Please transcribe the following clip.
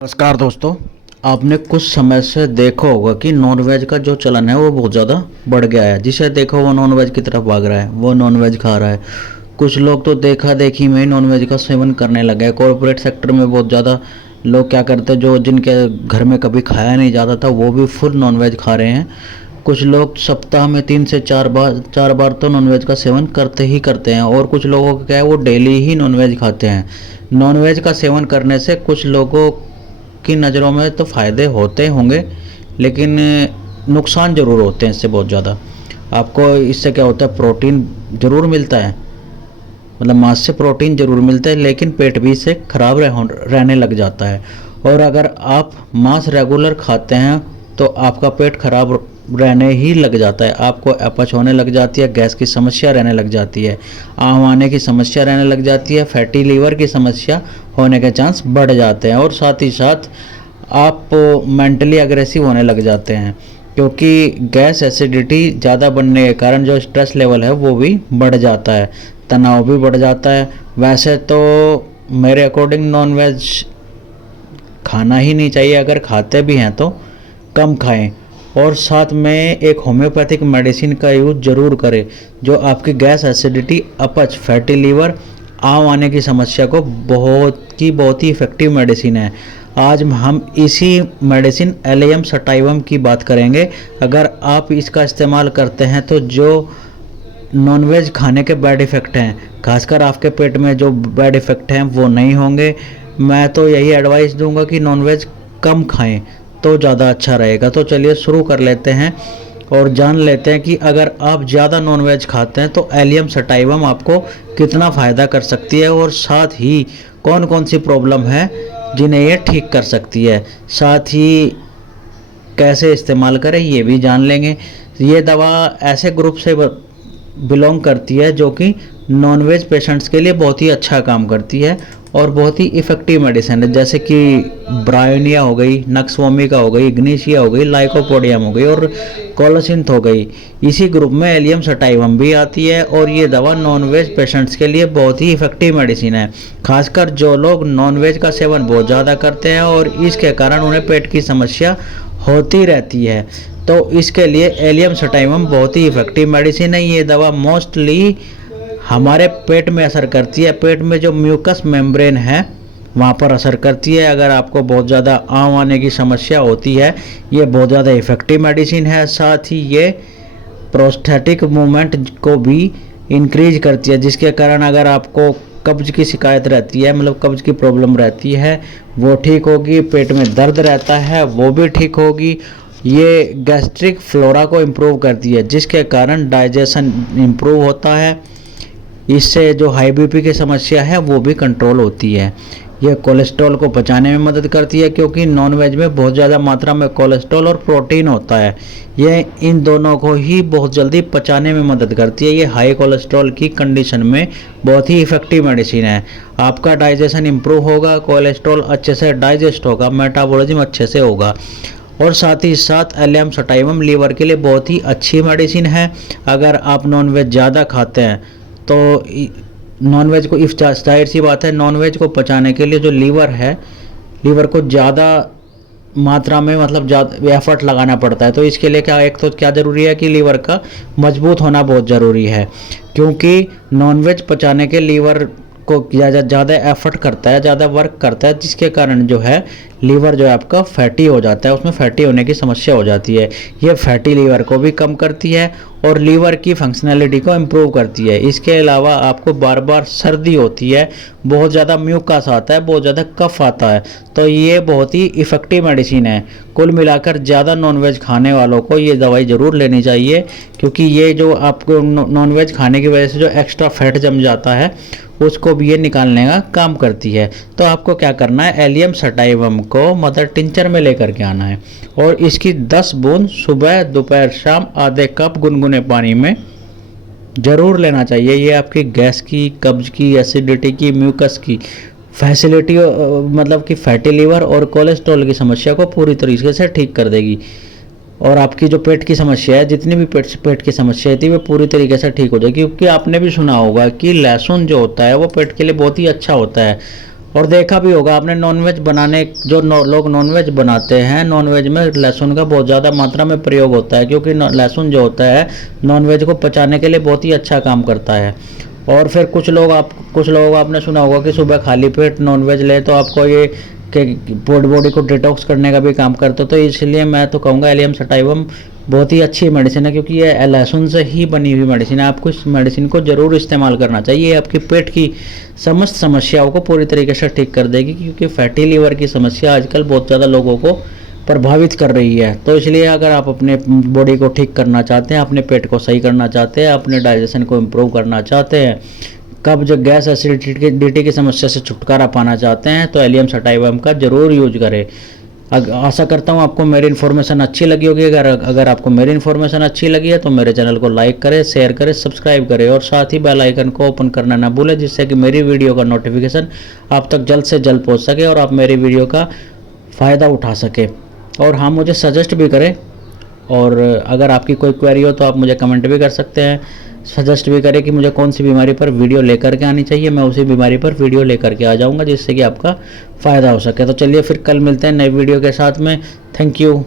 नमस्कार दोस्तों। आपने कुछ समय से देखा होगा कि नॉनवेज का जो चलन है वो बहुत ज़्यादा बढ़ गया है। जिसे देखो वो नॉनवेज की तरफ भाग रहा है, वो नॉनवेज खा रहा है। कुछ लोग तो देखा देखी में ही नॉनवेज का सेवन करने लगे हैं। कॉर्पोरेट सेक्टर में बहुत ज़्यादा लोग क्या करते हैं, जो जिनके घर में कभी खाया नहीं जाता था वो भी फुल नॉनवेज खा रहे हैं। कुछ लोग सप्ताह में 3 से 4 बार तो नॉनवेज का सेवन करते ही करते हैं। और कुछ लोगों का क्या है, वो डेली ही नॉनवेज खाते हैं। नॉनवेज का सेवन करने से कुछ लोगों की नज़रों में तो फ़ायदे होते होंगे, लेकिन नुकसान ज़रूर होते हैं इससे बहुत ज़्यादा। आपको इससे क्या होता है, प्रोटीन ज़रूर मिलता है, मतलब मांस से प्रोटीन ज़रूर मिलता है, लेकिन पेट भी इससे ख़राब रहने लग जाता है। और अगर आप मांस रेगुलर खाते हैं तो आपका पेट खराब रहने ही लग जाता है। आपको अपच होने लग जाती है, गैस की समस्या रहने लग जाती है, आम आने की समस्या रहने लग जाती है, फैटी लीवर की समस्या होने के चांस बढ़ जाते हैं। और साथ ही साथ आप मेंटली अग्रेसिव होने लग जाते हैं, क्योंकि गैस एसिडिटी ज़्यादा बनने के कारण जो स्ट्रेस लेवल है वो भी बढ़ जाता है, तनाव भी बढ़ जाता है। वैसे तो मेरे अकॉर्डिंग नॉनवेज खाना ही नहीं चाहिए, अगर खाते भी हैं तो कम खाएं। और साथ में एक होम्योपैथिक मेडिसिन का यूज़ ज़रूर करें, जो आपकी गैस एसिडिटी, अपच, फैटी लीवर, आम आने की समस्या को बहुत ही इफ़ेक्टिव मेडिसिन है। आज हम इसी मेडिसिन एलियम सटाइवम की बात करेंगे। अगर आप इसका इस्तेमाल करते हैं तो जो नॉनवेज खाने के बैड इफ़ेक्ट हैं, खासकर आपके पेट में जो बैड इफ़ेक्ट हैं वो नहीं होंगे। मैं तो यही एडवाइस दूंगा कि नॉनवेज कम खाएं तो ज़्यादा अच्छा रहेगा। तो चलिए शुरू कर लेते हैं और जान लेते हैं कि अगर आप ज़्यादा नॉनवेज खाते हैं तो एलियम सटाइवम आपको कितना फ़ायदा कर सकती है, और साथ ही कौन कौन सी प्रॉब्लम है जिन्हें ये ठीक कर सकती है। साथ ही कैसे इस्तेमाल करें ये भी जान लेंगे। ये दवा ऐसे ग्रुप से बिलोंग करती है जो कि नॉनवेज पेशेंट्स के लिए बहुत ही अच्छा काम करती है और बहुत ही इफ़ेक्टिव मेडिसिन है, जैसे कि ब्रायोनिया हो गई, नक्सवोमिका हो गई, इग्निशिया हो गई, लाइकोपोडियम हो गई और कोलोसिंथ हो गई। इसी ग्रुप में एलियम सटाइवम भी आती है और ये दवा नॉनवेज पेशेंट्स के लिए बहुत ही इफ़ेक्टिव मेडिसिन है, खासकर जो लोग नॉनवेज का सेवन बहुत ज़्यादा करते हैं और इसके कारण उन्हें पेट की समस्या होती रहती है। तो इसके लिए एलियम सटाइवम बहुत ही इफ़ेक्टिव मेडिसिन है। ये दवा मोस्टली हमारे पेट में असर करती है, पेट में जो म्यूकस मेम्ब्रेन है वहाँ पर असर करती है। अगर आपको बहुत ज़्यादा आम आने की समस्या होती है, ये बहुत ज़्यादा इफ़ेक्टिव मेडिसिन है। साथ ही ये प्रोस्थेटिक मूवमेंट को भी इंक्रीज करती है, जिसके कारण अगर आपको कब्ज की शिकायत रहती है, मतलब कब्ज की प्रॉब्लम रहती है, वो ठीक होगी। पेट में दर्द रहता है वो भी ठीक होगी। ये गैस्ट्रिक फ्लोरा को इम्प्रूव करती है, जिसके कारण डाइजेशन इम्प्रूव होता है। इससे जो हाई बीपी की समस्या है वो भी कंट्रोल होती है। यह कोलेस्ट्रॉल को पचाने में मदद करती है, क्योंकि नॉनवेज में बहुत ज़्यादा मात्रा में कोलेस्ट्रॉल और प्रोटीन होता है। यह इन दोनों को ही बहुत जल्दी पचाने में मदद करती है। ये हाई कोलेस्ट्रॉल की कंडीशन में बहुत ही इफ़ेक्टिव मेडिसिन है। आपका डाइजेशन इम्प्रूव होगा, कोलेस्ट्रॉल अच्छे से डाइजेस्ट होगा, मेटाबॉलिज्म अच्छे से होगा। और साथ ही साथ एलियम सटाइवम लीवर के लिए बहुत ही अच्छी मेडिसिन है। अगर आप नॉनवेज ज़्यादा खाते हैं तो नॉनवेज को, इफ जाहिर सी बात है, नॉनवेज को पचाने के लिए जो लीवर है, लीवर को ज़्यादा मात्रा में मतलब ज़्यादा एफर्ट लगाना पड़ता है। तो इसके लिए क्या, एक तो क्या ज़रूरी है कि लीवर का मजबूत होना बहुत ज़रूरी है, क्योंकि नॉनवेज पचाने के लीवर को ज़्यादा एफर्ट करता है, ज़्यादा वर्क करता है, जिसके कारण जो है लीवर जो है आपका फैटी हो जाता है, उसमें फैटी होने की समस्या हो जाती है। ये फैटी लीवर को भी कम करती है और लीवर की फंक्शनैलिटी को इम्प्रूव करती है। इसके अलावा आपको बार बार सर्दी होती है, बहुत ज़्यादा म्यूकस आता है, बहुत ज़्यादा कफ आता है, तो ये बहुत ही इफ़ेक्टिव मेडिसिन है। कुल मिलाकर ज़्यादा नॉनवेज खाने वालों को ये दवाई ज़रूर लेनी चाहिए, क्योंकि ये जो आपको नॉनवेज खाने की वजह से जो एक्स्ट्रा फैट जम जाता है उसको भी ये निकालने का काम करती है। तो आपको क्या करना है, एलियम सटाइवम को मदर टिंचर में लेकर के आना है और इसकी 10 बूंद सुबह, दोपहर, शाम आधे कप गुनगुने पानी में ज़रूर लेना चाहिए। ये आपकी गैस की, कब्ज की, एसिडिटी की, म्यूकस की फैसिलिटी, मतलब कि फैटी लीवर और कोलेस्ट्रॉल की समस्या को पूरी तरीके से ठीक कर देगी। और आपकी जो पेट की समस्या है, जितनी भी पेट की समस्या थी, वो पूरी तरीके से ठीक हो जाएगी। क्योंकि आपने भी सुना होगा कि लहसुन जो होता है वो पेट के लिए बहुत ही अच्छा होता है। और देखा भी होगा आपने नॉनवेज बनाने जो लोग नॉनवेज बनाते हैं, नॉनवेज में लहसुन का बहुत ज़्यादा मात्रा में प्रयोग होता है, क्योंकि लहसुन जो होता है नॉनवेज को पचाने के लिए बहुत ही अच्छा काम करता है। और फिर कुछ लोग आपने सुना होगा कि सुबह खाली पेट नॉनवेज ले तो आपको ये कि बॉडी को डिटॉक्स करने का भी काम करता है। तो इसलिए मैं तो कहूँगा एलियम सटाइवम बहुत ही अच्छी मेडिसिन है, क्योंकि ये लहसुन से ही बनी हुई मेडिसिन है। आपको इस मेडिसिन को ज़रूर इस्तेमाल करना चाहिए। ये आपकी पेट की समस्त समस्याओं को पूरी तरीके से ठीक कर देगी, क्योंकि फैटी लीवर की समस्या आजकल बहुत ज़्यादा लोगों को प्रभावित कर रही है। तो इसलिए अगर आप अपने बॉडी को ठीक करना चाहते हैं, अपने पेट को सही करना चाहते हैं, अपने डाइजेशन को इम्प्रूव करना चाहते हैं, कब्ज गैस एसिडिटी की समस्या से छुटकारा पाना चाहते हैं, तो एलियम सटाइवम का ज़रूर यूज करें। आशा करता हूँ आपको मेरी इन्फॉर्मेशन अच्छी लगी होगी। अगर आपको मेरी इन्फॉर्मेशन अच्छी लगी है तो मेरे चैनल को लाइक करें, शेयर करें, सब्सक्राइब करें और साथ ही बेल आइकन को ओपन करना ना भूलें, जिससे कि मेरी वीडियो का नोटिफिकेशन आप तक जल्द से जल्द पहुँच सके और आप मेरी वीडियो का फ़ायदा उठा सके। और हाँ, मुझे सजेस्ट भी करें, और अगर आपकी कोई क्वेरी हो तो आप मुझे कमेंट भी कर सकते हैं। सजेस्ट भी करें कि मुझे कौन सी बीमारी पर वीडियो लेकर के आनी चाहिए, मैं उसी बीमारी पर वीडियो लेकर के आ जाऊंगा, जिससे कि आपका फ़ायदा हो सके। तो चलिए फिर कल मिलते हैं नई वीडियो के साथ में। Thank you.